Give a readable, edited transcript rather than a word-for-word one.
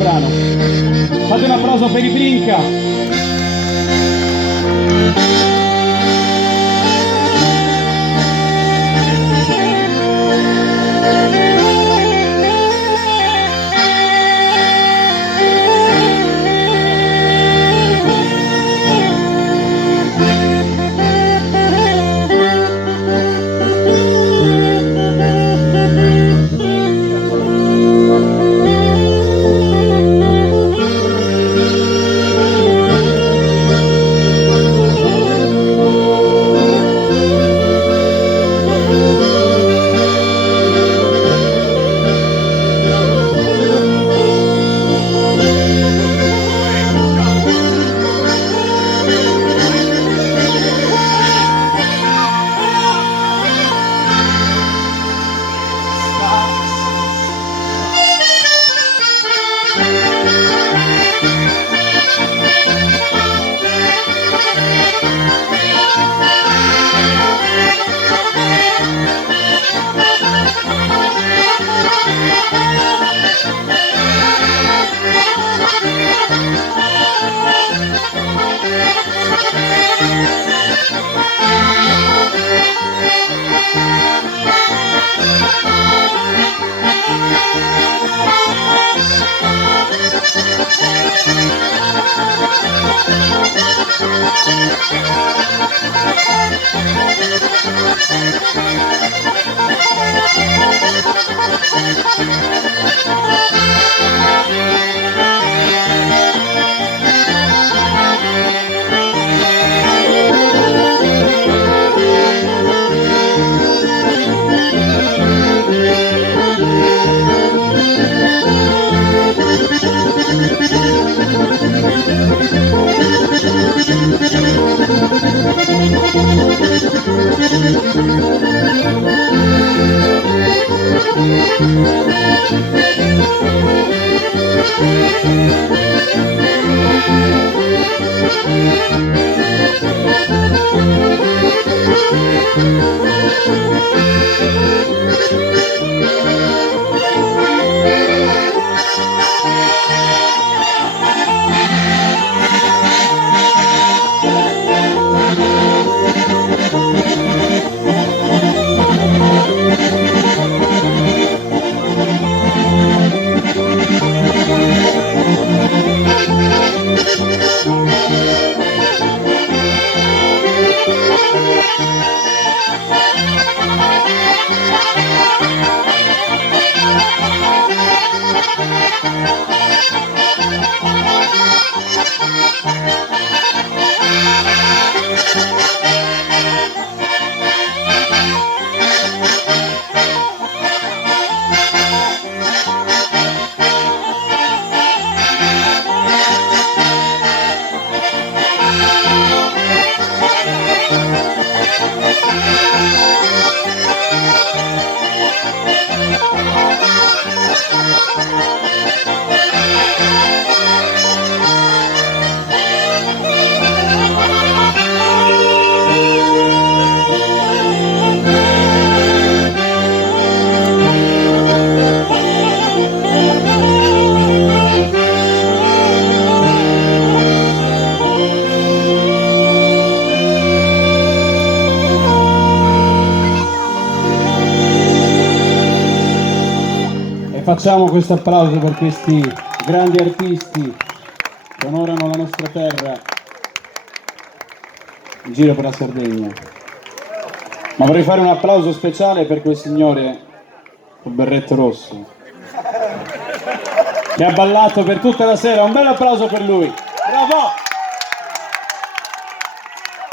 brano. Fate un applauso per i Brinca. Facciamo questo applauso per questi grandi artisti che onorano la nostra terra in giro per la Sardegna. Ma vorrei fare un applauso speciale per quel signore col berretto rosso che ha ballato per tutta la sera. Un bel applauso per lui. Bravo!